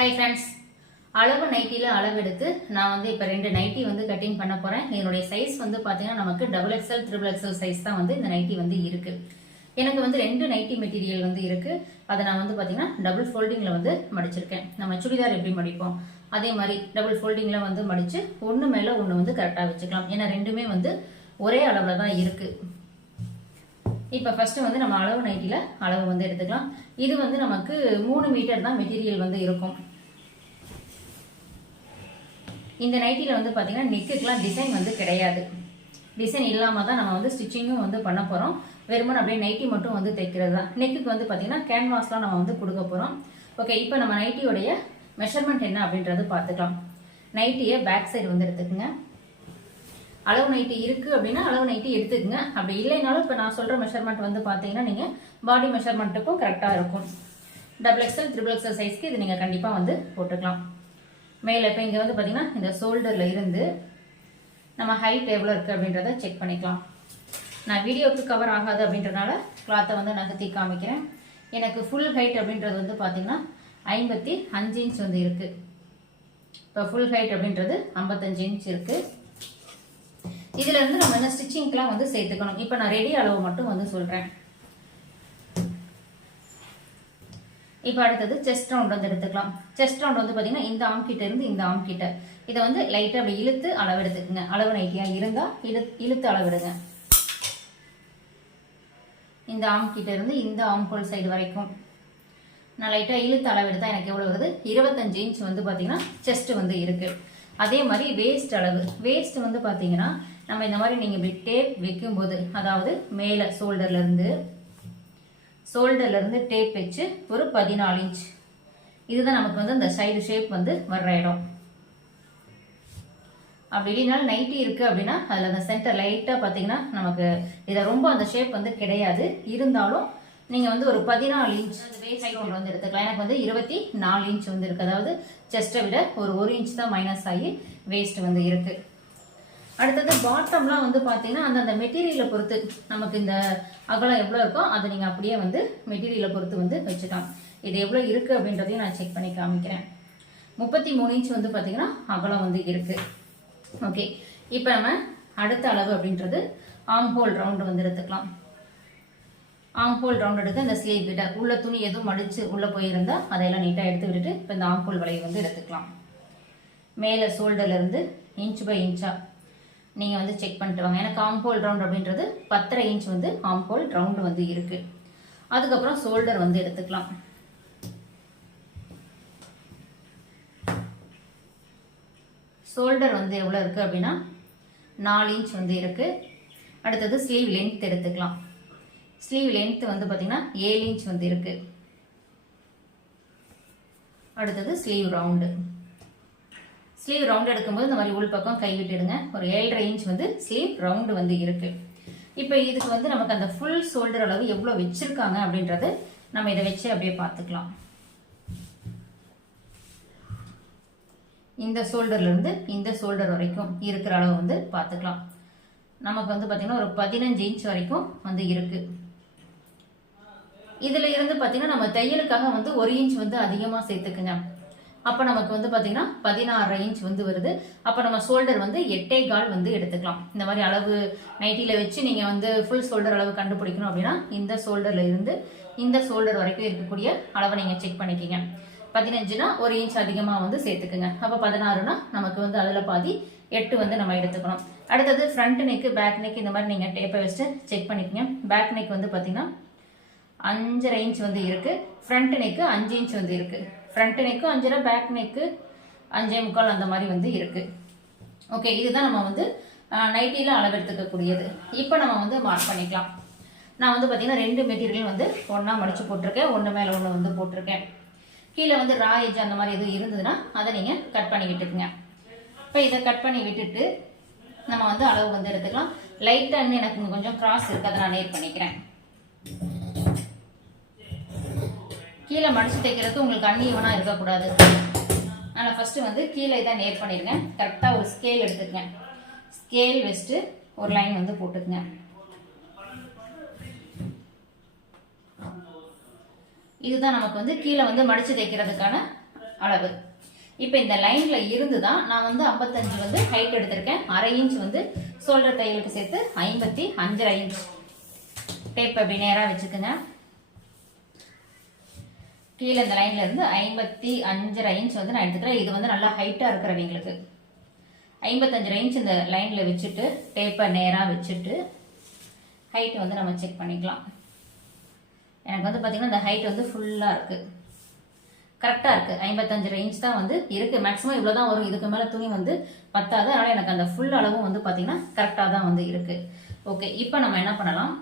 Hi friends அளவு நைட்டியில் அளவு எடுத்து நான் வந்து இப்போ ரெண்டு நைட்டி வந்து கட்டிங் பண்ண போகிறேன் என்னுடைய சைஸ் வந்து பார்த்தீங்கன்னா நமக்கு double XL triple XL size தான் வந்து இந்த நைட்டி வந்து இருக்குது எனக்கு வந்து ரெண்டு நைட்டி மெட்டீரியல் வந்து இருக்குது அதை நான் வந்து பார்த்தீங்கன்னா டபுள் ஃபோல்டிங்கில் வந்து மடிச்சிருக்கேன். நம்ம சுடிதார் எப்படி மடிப்போம்? அதே மாதிரி டபுள் ஃபோல்டிங்கில் வந்து மடித்து ஒன்று மேலே ஒன்று வந்து கரெக்டாக வச்சுக்கலாம். ஏன்னா ரெண்டுமே வந்து ஒரே அளவில் தான் இருக்குது இப்போ ஃபஸ்ட்டு வந்து நம்ம அளவு நைட்டியில் அளவு வந்து எடுத்துக்கலாம். இது வந்து நமக்கு மூணு மீட்டர் தான் மெட்டீரியல் வந்து இருக்கும். இந்த நைட்டியில் வந்து பார்த்தீங்கன்னா நெக்குக்கெலாம் டிசைன் வந்து கிடையாது. டிசைன் இல்லாமல் தான் நம்ம வந்து ஸ்டிச்சிங்கும் வந்து பண்ண போகிறோம் வெறுமனே அப்படியே நைட்டி மட்டும் வந்து தைக்கிறது தான். நெக்குக்கு வந்து பார்த்தீங்கன்னா கேன்வாஸ்லாம் நம்ம வந்து கொடுக்க போகிறோம் ஓகே இப்போ நம்ம நைட்டியோடைய மெஷர்மெண்ட் என்ன அப்படின்றது பார்த்துக்கலாம். நைட்டியை பேக் சைடு வந்து எடுத்துக்கோங்க. அளவு நைட்டி இருக்குது அப்படின்னா அளவு நைட்டி எடுத்துக்கங்க. அப்படி இல்லைனாலும் இப்போ நான் சொல்கிற மெஷர்மெண்ட் வந்து பார்த்தீங்கன்னா நீங்கள் பாடி மெஷர்மெண்ட்டுக்கும் கரெக்டாக இருக்கும். டபுள் எக்ஸ்எல் த்ரிபிள் எக்ஸல் சைஸ்க்கு இது நீங்கள் கண்டிப்பாக வந்து போட்டுக்கலாம். மேலே இப்போ இங்கே வந்து பார்த்தீங்கன்னா இந்த ஷோல்டரில் இருந்து நம்ம ஹைட் எவ்வளோ இருக்குது அப்படின்றத செக் பண்ணிக்கலாம். நான் வீடியோவுக்கு கவர் ஆகாது அப்படின்றனால கிளாத்தை வந்து நகர்த்தி காமிக்கிறேன். எனக்கு ஃபுல் ஹைட் அப்படின்றது வந்து பார்த்தீங்கன்னா ஐம்பத்தி அஞ்சு இன்ச் வந்து இருக்குது இப்போ ஃபுல் ஹைட் அப்படின்றது ஐம்பத்தஞ்சு இன்ச் இருக்குது இதிலேருந்து நம்ம என்ன ஸ்டிச்சிங்க்கெலாம் வந்து சேர்த்துக்கணும். இப்போ நான் ரெடி அளவு மட்டும் வந்து சொல்கிறேன் இப்போ அடுத்தது செஸ்ட் ரவுண்ட் வந்து எடுத்துக்கலாம். செஸ்ட் ரவுண்ட் வந்து பார்த்தீங்கன்னா இந்த ஆம் கிட்ட இருந்து இந்த ஆம் கிட்ட. இதை வந்து லைட்டாக அப்படி இழுத்து அளவு எடுத்துக்கோங்க அளவு நைட்டியாக இருந்தால் இழு இழுத்து அளவிடுங்க. இந்த ஆம் கிட்ட இருந்து இந்த ஆம்கோல் சைடு வரைக்கும். நான் லைட்டாக இழுத்து அளவு எனக்கு எவ்வளோ வருது? இருபத்தஞ்சு இன்ச் வந்து பார்த்தீங்கன்னா செஸ்ட் வந்து இருக்குது அதே மாதிரி வேஸ்ட் அளவு. வேஸ்ட் வந்து பார்த்தீங்கன்னா நம்ம இந்த மாதிரி நீங்கள் இப்படி டேப் வைக்கும்போது அதாவது மேலே ஷோல்டர்லேருந்து ஷோல்டர்லேருந்து டேப் வச்சு ஒரு பதினாலு இன்ச் இதுதான் நமக்கு வந்து அந்த சைடு ஷேப் வந்து வர்ற இடம். அப்படி இல்லைனாலும் நைட்டி இருக்குது அப்படின்னா அதில் அந்த சென்டர் லைட்டாக பார்த்தீங்கன்னா நமக்கு இதில் ரொம்ப அந்த ஷேப் வந்து கிடையாது. இருந்தாலும் நீங்கள் வந்து ஒரு பதினாலு இன்ச் வேஸ்ட் ஒன்று வந்து எடுத்துக்கலாம். எனக்கு வந்து இருபத்தி நாலு இன்ச் வந்து இருக்குது அதாவது செஸ்ட்டை விட ஒரு ஒரு இன்ச் தான் மைனஸ் ஆகி வேஸ்ட் வந்து இருக்குது அடுத்தது பாட்டம்லாம் வந்து பார்த்தீங்கன்னா அந்தந்த மெட்டீரியலை பொறுத்து நமக்கு இந்த அகலம் எவ்வளோ இருக்கோ அதை நீங்கள் அப்படியே வந்து மெட்டீரியலை பொறுத்து வந்து வச்சுக்கலாம். இது எவ்வளோ இருக்குது அப்படின்றதையும் நான் செக் பண்ணி காமிக்கிறேன். முப்பத்தி மூணு இன்ச் வந்து பார்த்தீங்கன்னா அகலம் வந்து இருக்குது ஓகே இப்போ நம்ம அடுத்த அளவு அப்படின்றது ஆம் ஹோல் ரவுண்டு வந்து எடுத்துக்கலாம். ஆம் ஹோல் ரவுண்ட் எடுத்து இந்த ஸ்லீவ் கிட்ட உள்ள துணி எதுவும் மடித்து உள்ளே போயிருந்தால் அதையெல்லாம் நீட்டாக எடுத்து விட்டுட்டு இப்போ இந்த ஆம் ஹோல் வளையை வந்து எடுத்துக்கலாம். மேலே ஷோல்டர்லேருந்து இன்ச் பை இன்ச்சாக நீங்கள் வந்து செக் பண்ணிட்டு வாங்க. எனக்கு காம்போல் ரவுண்ட் அப்படின்றது பத்தரை இன்ச் வந்து காம்போல் ரவுண்டு வந்து இருக்குது அதுக்கப்புறம் ஷோல்டர் வந்து எடுத்துக்கலாம். ஷோல்டர் வந்து எவ்வளோ இருக்குது அப்படின்னா நாலு இன்ச் வந்து இருக்குது அடுத்தது ஸ்லீவ் லென்த் எடுத்துக்கலாம். ஸ்லீவ் லென்த் வந்து பார்த்திங்கன்னா ஏழு இன்ச் வந்து இருக்குது அடுத்தது ஸ்லீவ் ரவுண்டு ஸ்லீவ் ரவுண்ட் எடுக்கும்போது இந்த மாதிரி உள் பக்கம் கை விட்டுடுங்க. ஒரு ஏழரை இன்ச் வந்து ஸ்லீவ் ரவுண்டு வந்து இருக்குது இப்போ இதுக்கு வந்து நமக்கு அந்த ஃபுல் ஷோல்டர் அளவு எவ்வளோ வச்சுருக்காங்க அப்படின்றது நம்ம இதை வச்சு அப்படியே பார்த்துக்கலாம். இந்த ஷோல்டர்லேருந்து இந்த ஷோல்டர் வரைக்கும் இருக்கிற அளவு வந்து பார்த்துக்கலாம். நமக்கு வந்து பார்த்திங்கன்னா ஒரு பதினஞ்சு இன்ச் வரைக்கும் வந்து இருக்குது இதில் இருந்து பார்த்திங்கன்னா நம்ம தையலுக்காக வந்து ஒரு இன்ச் வந்து அதிகமாக சேர்த்துக்குங்க. அப்போ நமக்கு வந்து பார்த்தீங்கன்னா பதினாறு இன்ச் வந்து வருது. அப்போ நம்ம ஷோல்டர் வந்து எட்டே கால் வந்து எடுத்துக்கலாம். இந்த மாதிரி அளவு நைட்டியில் வச்சு நீங்கள் வந்து ஃபுல் ஷோல்டர் அளவு கண்டுபிடிக்கணும் அப்படின்னா இந்த ஷோல்டரில் இருந்து இந்த ஷோல்டர் வரைக்கும் இருக்கக்கூடிய அளவை நீங்கள் செக் பண்ணிக்கிங்க. பதினஞ்சுனா ஒரு இன்ச் அதிகமாக வந்து சேர்த்துக்குங்க. அப்போ பதினாறுனா நமக்கு வந்து அதில் பாதி எட்டு வந்து நம்ம எடுத்துக்கணும். அடுத்தது ஃப்ரண்ட் நெக்கு பேக் நெக் இந்த மாதிரி நீங்கள் டேப்பை வச்சுட்டு செக் பண்ணிக்கங்க. பேக் நெக் வந்து பார்த்தீங்கன்னா அஞ்சரை இன்ச் வந்து இருக்குது ஃப்ரண்ட் நெக்கு அஞ்சு இன்ச் வந்து இருக்குது ஃப்ரண்ட் நெக்கு அஞ்சரை பேக் நெக்கு அஞ்சே முக்கால் அந்த மாதிரி வந்து இருக்குது ஓகே இதுதான் நம்ம வந்து நைட்டியில் அளவெடுத்துக்கக்கூடியது. இப்போ நம்ம வந்து மார்க் பண்ணிக்கலாம். நான் வந்து பார்த்திங்கன்னா ரெண்டு மெட்டீரியல் வந்து ஒன்றா மடித்து போட்டிருக்கேன். ஒன்று மேலே ஒன்று வந்து போட்டிருக்கேன். கீழே வந்து ரா எஜ் அந்த மாதிரி எதுவும் இருந்ததுன்னா அதை நீங்கள் கட் பண்ணி விட்டுக்குங்க. இப்போ இதை கட் பண்ணி விட்டுட்டு நம்ம வந்து அளவு வந்து எடுத்துக்கலாம். லைட்டாக இன்னும் எனக்கு கொஞ்சம் கிராஸ் இருக்குது அதை நான் நேர் பண்ணிக்கிறேன். கீழே மடிச்சு தைக்கிறதுக்கு உங்களுக்கு அந்நியவனாக இருக்கக்கூடாது. ஆனால் ஃபஸ்ட்டு வந்து கீழே இதை நேர் பண்ணிடுங்க கரெக்டாக ஒரு ஸ்கேல் எடுத்துக்கங்க. ஸ்கேல் வச்சுட்டு ஒரு லைன் வந்து போட்டுக்குங்க. இதுதான் நமக்கு வந்து கீழே வந்து மடிச்சு தைக்கிறதுக்கான அளவு. இப்போ இந்த லைனில் இருந்து தான் நான் வந்து 55 வந்து ஹைட் எடுத்திருக்கேன். அரை இன்ச் வந்து சோல்டர் தையலுக்கு சேர்த்து ஐம்பத்தி அஞ்சரை இன்ச் டேப் அப்படி நேராக வச்சுக்கோங்க. கீழே இந்த லைன்ல இருந்து ஐம்பத்தி அஞ்சரை இன்ச் வந்து நான் எடுத்துக்கிறேன். இது வந்து நல்லா ஹைட்டாக இருக்கிறவங்களுக்கு. ஐம்பத்தஞ்சரை இன்ச் இந்த லைனில் வச்சுட்டு டேப்பை நேராக வச்சுட்டு ஹைட் வந்து நம்ம செக் பண்ணிக்கலாம். எனக்கு வந்து பார்த்திங்கன்னா இந்த ஹைட் வந்து ஃபுல்லாக இருக்குது கரெக்டாக இருக்குது ஐம்பத்தஞ்சரை இன்ச் தான் வந்து இருக்குது மேக்ஸிமம் இவ்வளோ தான் வரும். இதுக்கு மேலே துணி வந்து பத்தாது. அதனால் எனக்கு அந்த ஃபுல் அளவும் வந்து பார்த்திங்கன்னா கரெக்டாக தான் வந்து இருக்குது ஓகே இப்போ நம்ம என்ன பண்ணலாம்?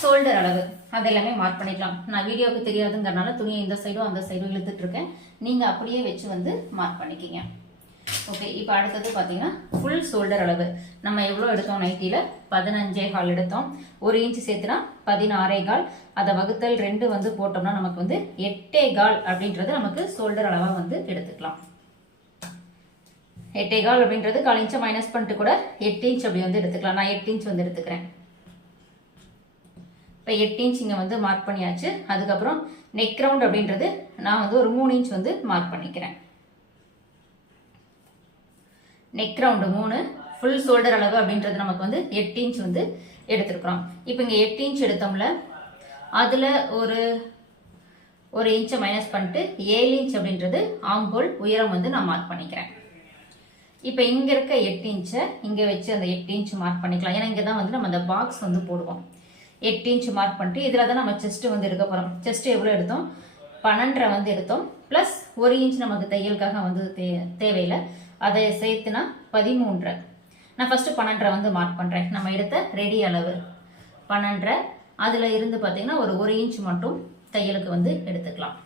ஷோல்டர் அளவு. அது எல்லாமே மார்க் பண்ணிக்கலாம். நான் வீடியோவுக்கு தெரியாதுங்கிறனால துணியை இந்த சைடும் அந்த சைடும் இழுத்துட்டு இருக்கேன். நீங்கள் அப்படியே வச்சு வந்து மார்க் பண்ணிக்கிங்க. ஓகே இப்போ அடுத்தது பார்த்தீங்கன்னா ஃபுல் ஷோல்டர் அளவு. நம்ம எவ்வளோ எடுத்தோம் நைட்டியில் பதினஞ்சே கால் எடுத்தோம். ஒரு இன்ச் சேர்த்துனா பதினாறே கால். அதை வகுத்தல் ரெண்டு வந்து போட்டோம்னா நமக்கு வந்து எட்டே கால் அப்படின்றது நமக்கு ஷோல்டர் அளவாக வந்து எடுத்துக்கலாம். எட்டே கால் அப்படின்றது கால் இன்ச்சை மைனஸ் பண்ணிட்டு கூட எட்டு இன்ச் அப்படி வந்து எடுத்துக்கலாம். நான் எட்டு இன்ச் வந்து எடுத்துக்கிறேன். இப்போ எட்டு இன்ச் இங்கே வந்து மார்க் பண்ணியாச்சு. அதுக்கப்புறம் நெக் ரவுண்ட் அப்படின்றது நான் வந்து ஒரு மூணு இன்ச் வந்து மார்க் பண்ணிக்கிறேன். நெக் ரவுண்டு மூணு ஃபுல் ஷோல்டர் அளவு அப்படின்றது நமக்கு வந்து எட்டு இன்ச் வந்து எடுத்திருக்கிறோம். இப்போ இங்கே எட்டு இன்ச் எடுத்தோம்ல அதில் ஒரு ஒரு இன்ச்சை மைனஸ் பண்ணிட்டு ஏழு இன்ச் அப்படின்றது ஆம்போல் உயரம் வந்து நான் மார்க் பண்ணிக்கிறேன். இப்போ இங்கே இருக்க எட்டு இன்ச்சை இங்கே வச்சு அந்த எட்டு இன்ச் மார்க் பண்ணிக்கலாம். ஏன்னா இங்கே தான் வந்து நம்ம அந்த பாக்ஸ் வந்து போடுவோம். எட்டு இன்ச் மார்க் பண்ணிட்டு இதில் தான் நம்ம செஸ்ட்டு வந்து எடுக்க போகிறோம் செஸ்ட் எவ்வளோ எடுத்தோம்? பன்னெண்டரை வந்து எடுத்தோம். ப்ளஸ் ஒரு இன்ச் நமக்கு தையலுக்காக வந்து தே தேவையில்லை. அதை சேர்த்துனா பதிமூன்றரை. நான் ஃபஸ்ட்டு பன்னெண்டரை வந்து மார்க் பண்ணுறேன் நம்ம எடுத்த ரெடி அளவு. பன்னெண்டரை அதில் இருந்து பார்த்தீங்கன்னா ஒரு ஒரு இன்ச் மட்டும் தையலுக்கு வந்து எடுத்துக்கலாம்.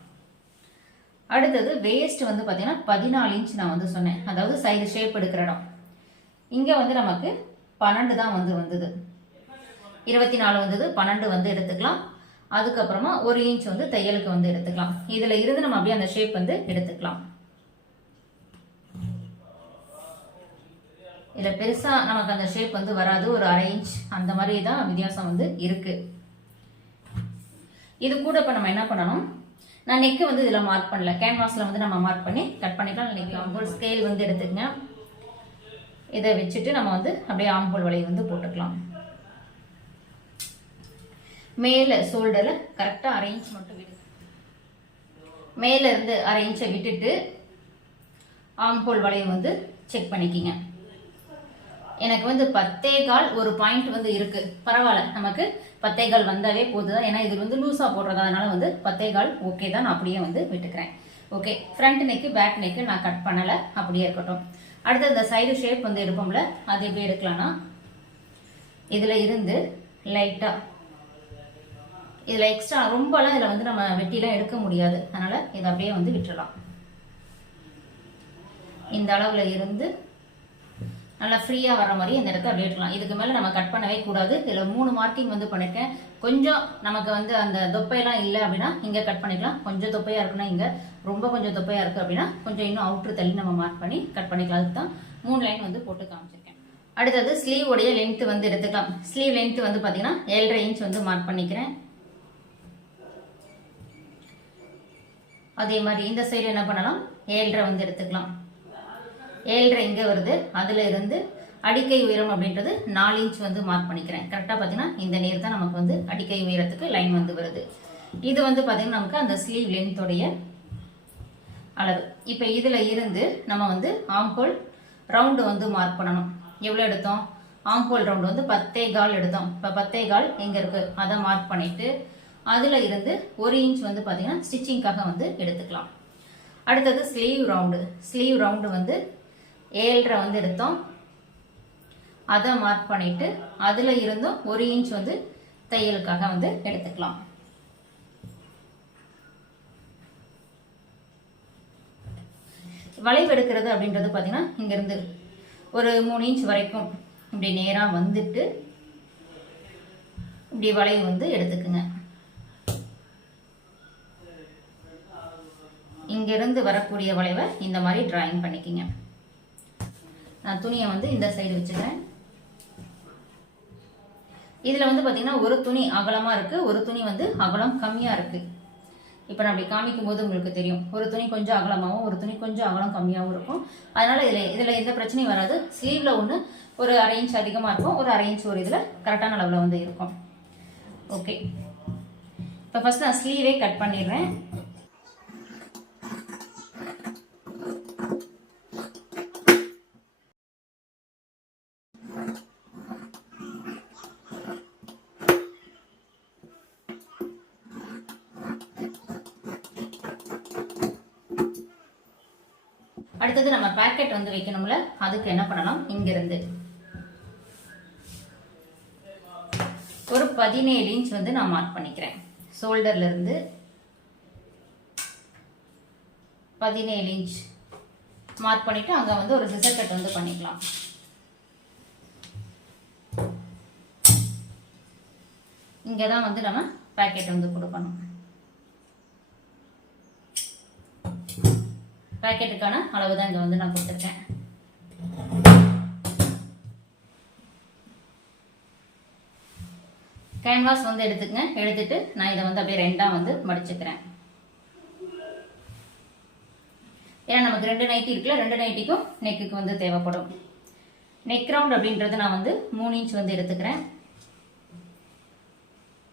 அடுத்தது வேஸ்ட் வந்து பார்த்தீங்கன்னா பதினாலு இன்ச் நான் வந்து சொன்னேன். அதாவது சைடு ஷேப் எடுக்கிற இடம். இங்கே வந்து நமக்கு பன்னெண்டு தான் வந்து வந்தது. இருபத்தி நாலு வந்தது பன்னெண்டு வந்து எடுத்துக்கலாம். அதுக்கப்புறமா ஒரு இன்ச் வந்து தையலுக்கு வந்து எடுத்துக்கலாம். இதில் இருந்து நம்ம அப்படியே அந்த ஷேப் வந்து எடுத்துக்கலாம். இதில் பெருசாக நமக்கு அந்த ஷேப் வந்து வராது. ஒரு அரை இன்ச் அந்த மாதிரி தான் வித்தியாசம் வந்து இருக்குது இது கூட இப்போ நம்ம என்ன பண்ணணும்? நான் நெக்கு வந்து இதில் மார்க் பண்ணல. கேன்வாஸில் வந்து நம்ம மார்க் பண்ணி கட் பண்ணிக்கலாம். நெக் ஆம்போல் ஸ்கேல் வந்து எடுத்துக்கங்க. இதை வச்சுட்டு நம்ம வந்து அப்படியே ஆம்போல் வலையை வந்து போட்டுக்கலாம். மேலே ஷோல்டரில் கரெக்டாக அரேஞ்ச் மட்டும் விடு. மேலே இருந்து அரை விட்டுட்டு ஆம்போல் வளையம் வந்து செக் பண்ணிக்கிங்க. எனக்கு வந்து பத்தே கால் ஒரு பாயிண்ட் வந்து இருக்கு. பரவாயில்ல நமக்கு பத்தே கால் வந்தாவே போதுதான். ஏன்னா இது வந்து லூஸாக போடுறது. அதனால வந்து பத்தே கால் ஓகே தான் நான் அப்படியே வந்து விட்டுக்கிறேன். Okay front neck back neck நான் கட் பண்ணலை. அப்படியே இருக்கட்டும். அடுத்து இந்த சைடு ஷேப் வந்து எடுப்போம்ல. அது எப்படி எடுக்கலாம்னா இதில் இருந்து லைட்டாக இதில் எக்ஸ்ட்ரா ரொம்பலாம் இதில் வந்து நம்ம வெட்டிலாம் எடுக்க முடியாது. அதனால் இதை அப்படியே வந்து விட்டுறலாம். இந்த அளவில் இருந்து நல்லா ஃப்ரீயாக வர மாதிரி இந்த இடத்த அப்படியே எடுக்கலாம். இதுக்கு மேலே நம்ம கட் பண்ணவே கூடாது. இதில் மூணு மார்க்கிங் வந்து பண்ணியிருக்கேன் கொஞ்சம் நமக்கு வந்து அந்த தொப்பையெல்லாம் இல்லை அப்படின்னா இங்கே கட் பண்ணிக்கலாம். கொஞ்சம் தொப்பையாக இருக்குன்னா இங்கே ரொம்ப கொஞ்சம் தொப்பையாக இருக்குது அப்படின்னா கொஞ்சம் இன்னும் அவுட்ரு தள்ளி நம்ம மார்க் பண்ணி கட் பண்ணிக்கலாம். அதுக்கு தான் மூணு லைன் வந்து போட்டு காமிச்சிருக்கேன். அடுத்தது ஸ்லீவ் உடைய லென்த்து வந்து எடுத்துக்கலாம். ஸ்லீவ் லென்த்து வந்து பார்த்தீங்கன்னா ஏழரை இன்ச் வந்து மார்க் பண்ணிக்கிறேன். அதே மாதிரி இந்த சைடு என்ன பண்ணலாம்? ஏழரை வந்து எடுத்துக்கலாம். ஏழரை இங்கே வருது. அதில் இருந்து அடிக்கை உயரம் அப்படின்றது நாலு இன்ச் வந்து மார்க் பண்ணிக்கிறேன். கரெக்டாக பார்த்தீங்கன்னா இந்த நேர் தான் நமக்கு வந்து அடிக்கை உயரத்துக்கு லைன் வந்து வருது. இது வந்து பார்த்தீங்கன்னா நமக்கு அந்த ஸ்லீவ் லென்த்தோடைய அளவு. இப்போ இதில் இருந்து நம்ம வந்து ஆம்போல் ரவுண்டு வந்து மார்க் பண்ணணும். எவ்வளோ எடுத்தோம்? ஆம்போல் ரவுண்டு வந்து பத்தே கால் எடுத்தோம். இப்போ பத்தே கால் எங்கே இருக்குது அதை மார்க் பண்ணிவிட்டு அதில் இருந்து ஒரு இன்ச் வந்து பார்த்தீங்கன்னா ஸ்டிச்சிங்காக வந்து எடுத்துக்கலாம். அடுத்தது ஸ்லீவ் ரவுண்டு ஸ்லீவ் ரவுண்டு வந்து ஏழரை வந்து எடுத்தோம். அதை மார்க் பண்ணிவிட்டு அதில் இருந்தும் ஒரு இன்ச் வந்து தையலுக்காக வந்து எடுத்துக்கலாம். வளைவு எடுக்கிறது அப்படின்றது பார்த்தீங்கன்னா இங்கேருந்து ஒரு மூணு இன்ச் வரைக்கும் இப்படி நேராக வந்துட்டு இப்படி வளைவு வந்து எடுத்துக்குங்க. இங்கிருந்து வரக்கூடிய வளைவை இந்த மாதிரி டிராயிங் பண்ணிக்கிங்க. நான் துணியை வந்து இந்த சைடு வச்சுக்கிறேன். இதில் வந்து பார்த்தீங்கன்னா ஒரு துணி அகலமாக இருக்குது ஒரு துணி வந்து அகலம் கம்மியாக இருக்குது இப்போ நான் அப்படி காமிக்கும் போது உங்களுக்கு தெரியும். ஒரு துணி கொஞ்சம் அகலமாகவும் ஒரு துணி கொஞ்சம் அகலம் கம்மியாகவும் இருக்கும். அதனால் இதில் இதில் எந்த பிரச்சனையும் வராது. ஸ்லீவில் ஒன்று ஒரு அரை இன்ச் அதிகமாக இருக்கும் ஒரு அரை இன்ச் ஒரு இதில் கரெக்டான அளவில் வந்து இருக்கும். ஓகே இப்போ ஃபஸ்ட் நான் ஸ்லீவே கட் பண்ணிடுறேன். அடுத்தது நம்ம பேக்கெட் வந்து வைக்கணும்ல? அதுக்கு என்ன பண்ணலாம்? இங்கிருந்து. ஒரு பதினேழு இன்ச் வந்து நான் மார்க் பண்ணிக்கிறேன். ஷோல்டர்ல இருந்து பதினேழு இன்ச் மார்க் பண்ணிட்டு அங்க வந்து ஒரு சிசர் கட் வந்து பண்ணிக்கலாம். இங்கே தான் வந்து நம்ம பேக்கெட் வந்து கொடுக்கணும். பேக்கெட்டுக்கான அளவு தான் இங்கே வந்து நான் கொடுத்துருக்கேன். கேன்வாஸ் வந்து எடுத்துக்கங்க. எடுத்துட்டு நான் இதை வந்து அப்படியே ரெண்டாக வந்து மடிச்சுக்கிறேன். ஏன்னா நமக்கு ரெண்டு நைட்டி இருக்குல்ல ரெண்டு நைட்டிக்கும் நெக்குக்கு வந்து தேவைப்படும். நெக் ரவுண்ட் அப்படின்றது நான் வந்து மூணு இன்ச் வந்து எடுத்துக்கிறேன்.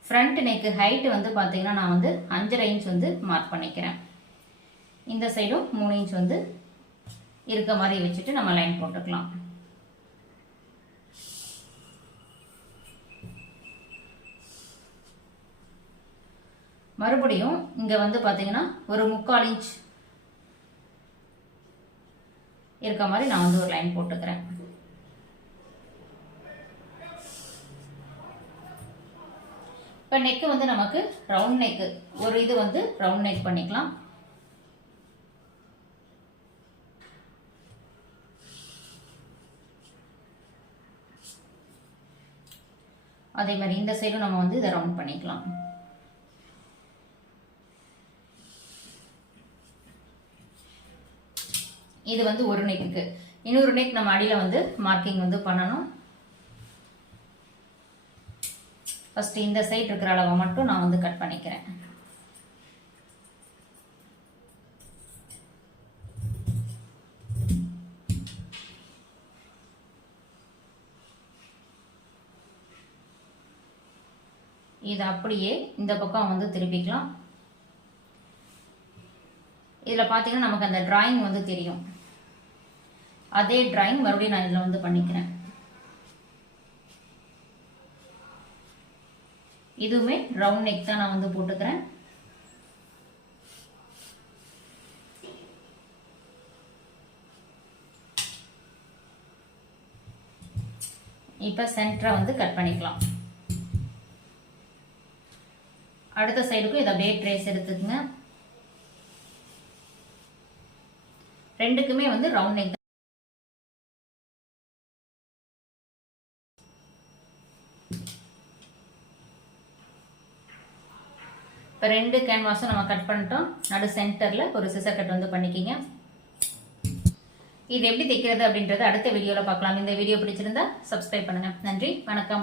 ஃப்ரண்ட் நெக்கு ஹைட்டு வந்து பார்த்தீங்கன்னா நான் வந்து அஞ்சரை இன்ச் வந்து மார்க் பண்ணிக்கிறேன். இந்த சைடும் மூணு இன்ச் வந்து இருக்க மாதிரி வச்சுட்டு நம்ம லைன் போட்டுக்கலாம். மறுபடியும் இங்க வந்து பாத்தீங்கன்னா ஒரு முக்கால் இன்ச் இருக்க மாதிரி நான் வந்து ஒரு லைன் போட்டுக்கிறேன். இப்போ நெக்கு வந்து நமக்கு ரவுண்ட் நெக்கு ஒரு இது வந்து ரவுண்ட் நெக் பண்ணிக்கலாம். அதே மாதிரி இந்த சைடும் நம்ம வந்து இதை ரவுண்ட் பண்ணிக்கலாம். இது வந்து ஒரு நெக்குக்கு இன்னொரு நெக் நம்ம அடியில் வந்து மார்க்கிங் வந்து பண்ணணும். ஃபஸ்ட்டு இந்த சைட் இருக்கிற அளவை மட்டும் நான் வந்து கட் பண்ணிக்கிறேன். இதை அப்படியே இந்த பக்கம் வந்து திருப்பிக்கலாம். இதில் பார்த்தீங்கன்னா நமக்கு அந்த டிராயிங் வந்து தெரியும். அதே டிராயிங் மறுபடியும் நான் இதில் வந்து பண்ணிக்கிறேன். இதுவுமே ரவுண்ட் நெக் தான் நான் வந்து போட்டுக்கிறேன். இப்போ சென்டரை வந்து கட் பண்ணிக்கலாம். அடுத்த சைடுக்கும் இதை அப்படியே ட்ரேஸ் எடுத்துக்கங்க. ரெண்டுக்குமே வந்து ரவுண்ட் நெக் இப்போ ரெண்டு கேன்வாஸும் நம்ம கட் பண்ணிட்டோம். நடு சென்டரில் ஒரு சிசர் கட் வந்து பண்ணிக்கிங்க. இது எப்படி தைக்கிறது அப்படின்றத அடுத்த வீடியோவில் பார்க்கலாம். இந்த வீடியோ பிடிச்சிருந்தா சப்ஸ்கிரைப் பண்ணுங்க. நன்றி. வணக்கம்.